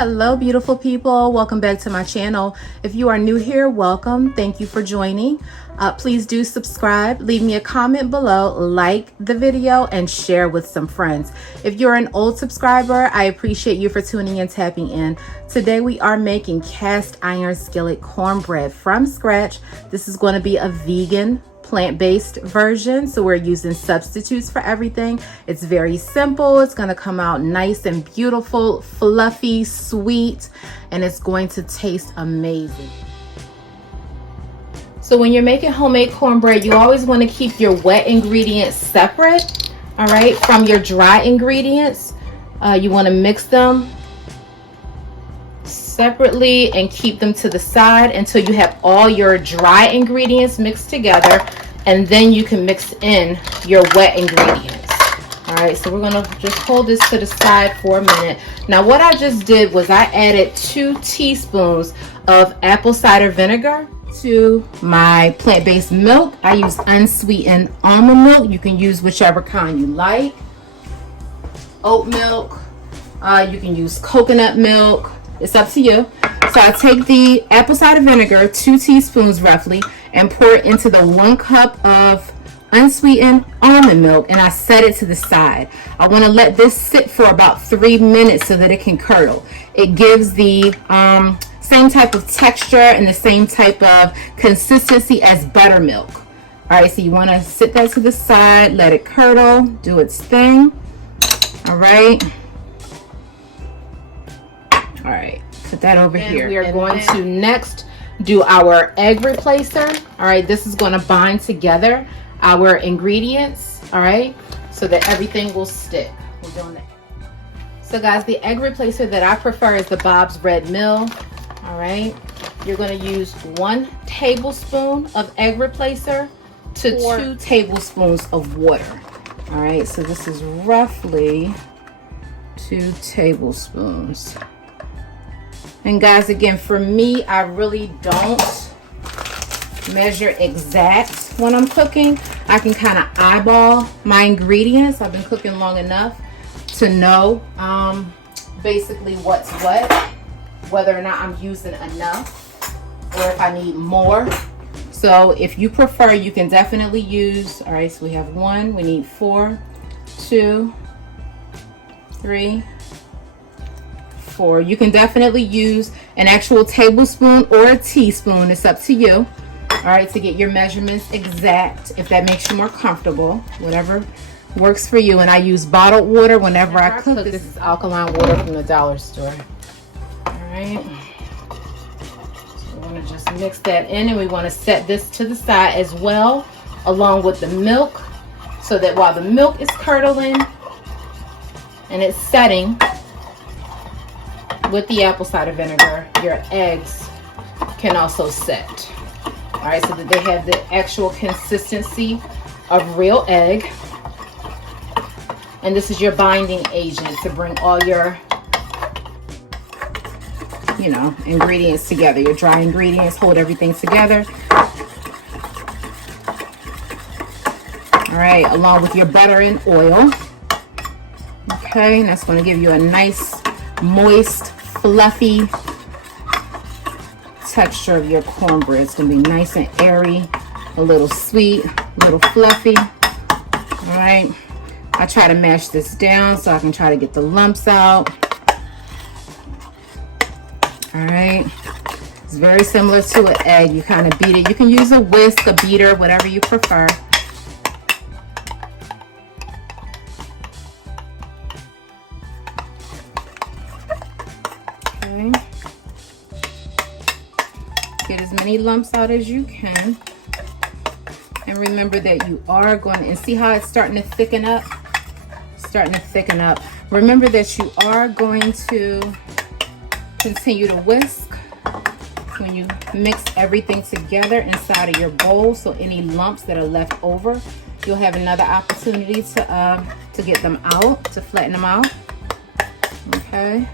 Hello, beautiful people. Welcome back to my channel. If you are new here, welcome. Thank you for joining. Please do subscribe, leave me a comment below, like the video, and share with some friends. If you're an old subscriber, I appreciate you for tuning and tapping in. Today we are making cast iron skillet cornbread from scratch. This is going to be a vegan plant-based version, so we're using substitutes for everything. It's very simple. It's going to come out nice and beautiful, fluffy, sweet, and it's going to taste amazing. So when you're making homemade cornbread, you always want to keep your wet ingredients separate, all right, from your dry ingredients. You want to mix them separately and keep them to the side until you have all your dry ingredients mixed together, and then you can mix in your wet ingredients. All right, so we're gonna just hold this to the side for a minute. Now what I just did was I added 2 teaspoons of apple cider vinegar to my plant-based milk. I use unsweetened almond milk. You can use whichever kind you like. Oat milk, you can use coconut milk. It's up to you. So I take the apple cider vinegar, 2 teaspoons roughly, and pour it into the 1 cup of unsweetened almond milk, and I set it to the side. I want to let this sit for about 3 minutes so that it can curdle. It gives the same type of texture and the same type of consistency as buttermilk. All right, so you want to sit that to the side, let it curdle, do its thing. All right. All right, put that over here. We are going to next do our egg replacer. All right, this is going to bind together our ingredients, all right, so that everything will stick. We're doing that. So guys, the egg replacer that I prefer is the Bob's Red Mill. All right, you're going to use 1 tablespoon of egg replacer to 2 tablespoons of water. All right, so this is roughly 2 tablespoons. And guys, again, for me, I really don't measure exact when I'm cooking. I can kind of eyeball my ingredients. I've been cooking long enough to know basically what's what, whether or not I'm using enough or if I need more. So if you prefer, you can definitely use, all right, so we have 1, we need 4, 2, 3, 4. You can definitely use an actual tablespoon or a teaspoon. It's up to you. All right, to get your measurements exact, if that makes you more comfortable, whatever works for you. And I use bottled water whenever I cook. This is alkaline water from the dollar store. All right, so we're going to just mix that in, and we want to set this to the side as well, along with the milk, so that while the milk is curdling and it's setting with the apple cider vinegar, your eggs can also set. All right, so that they have the actual consistency of real egg. And this is your binding agent to bring all your, you know, ingredients together. Your dry ingredients hold everything together. All right, along with your butter and oil. Okay, and that's going to give you a nice, moist, fluffy texture of your cornbread. It's going to be nice and airy, a little sweet, a little fluffy. All right, I try to mash this down so I can try to get the lumps out. All right, it's very similar to an egg. You kind of beat it. You can use a whisk, a beater, whatever you prefer. Okay. Get as many lumps out as you can. And remember that you are going to, and see how it's starting to thicken up? Starting to thicken up. Remember that you are going to continue to whisk when you mix everything together inside of your bowl. So any lumps that are left over, you'll have another opportunity to get them out, to flatten them out. Okay.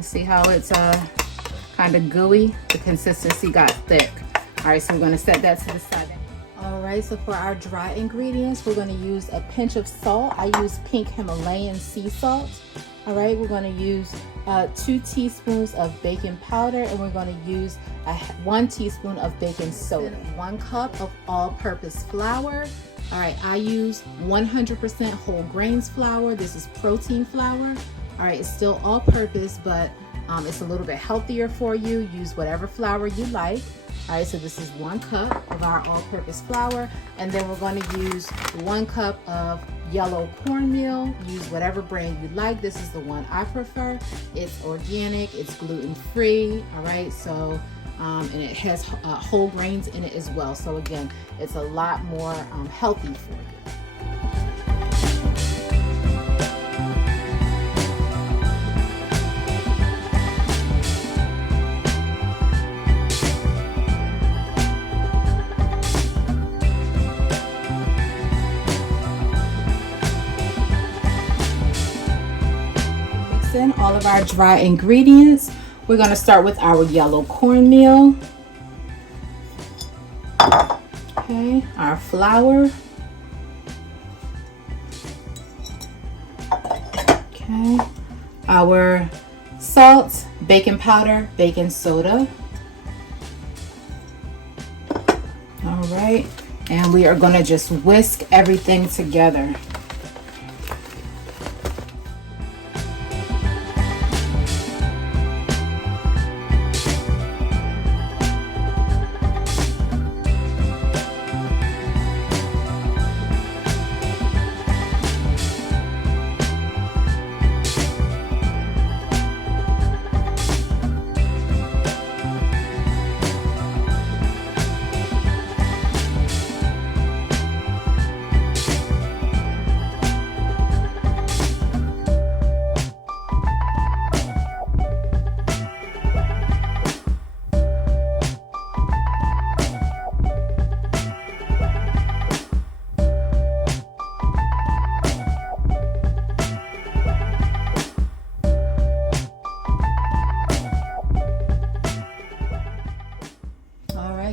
See how it's kind of gooey? The consistency got thick. All right, so we're going to set that to the side. All right. right, so for our dry ingredients, we're going to use a pinch of salt. I use pink Himalayan sea salt. All right, we're going to use 2 teaspoons of baking powder, and we're going to use 1 teaspoon of baking soda. 1 cup of all-purpose flour. All right, I use 100% whole grains flour. This is protein flour. All right, it's still all-purpose, but it's a little bit healthier for you. Use whatever flour you like. All right, so this is 1 cup of our all-purpose flour, and then we're going to use 1 cup of yellow cornmeal. Use whatever brand you like. This is the one I prefer. It's organic, it's gluten-free. All right, so and it has whole grains in it as well. So again, it's a lot more healthy for you. In all of our dry ingredients, we're going to start with our yellow cornmeal. Okay, our flour. Okay, our salt, baking powder, baking soda. All right, and we are going to just whisk everything together.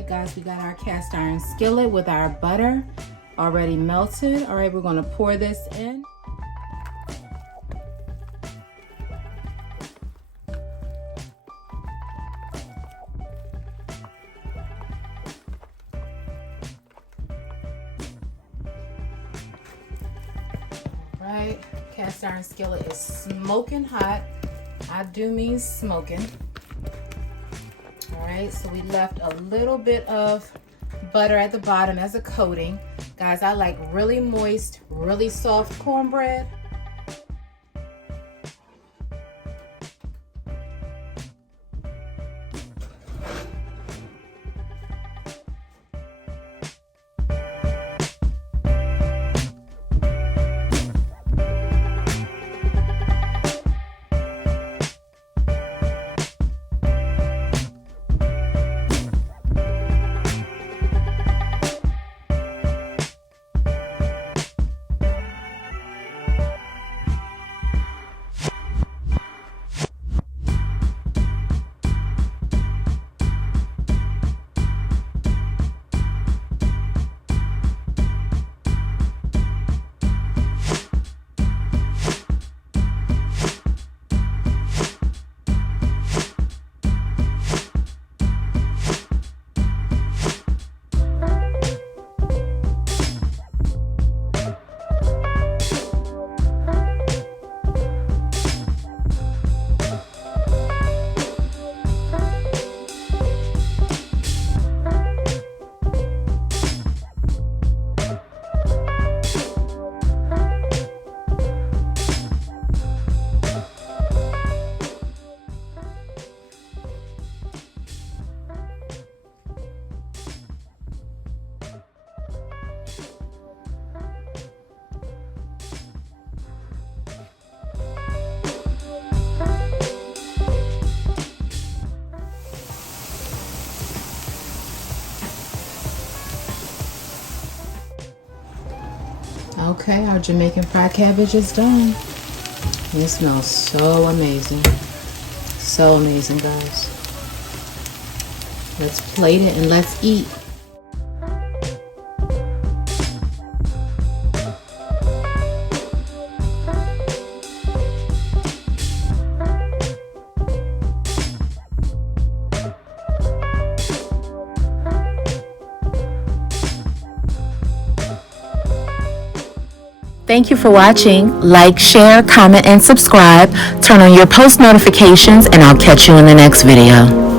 Guys, we got our cast iron skillet with our butter already melted. All right, we're going to pour this in. All right, cast iron skillet is smoking hot. I do mean smoking. All right, so we left a little bit of butter at the bottom as a coating. Guys, I like really moist, really soft cornbread. Okay, our Jamaican fried cabbage is done. It smells so amazing. So amazing, guys. Let's plate it and let's eat. Thank you for watching. Like, share, comment, and subscribe. Turn on your post notifications, and I'll catch you in the next video.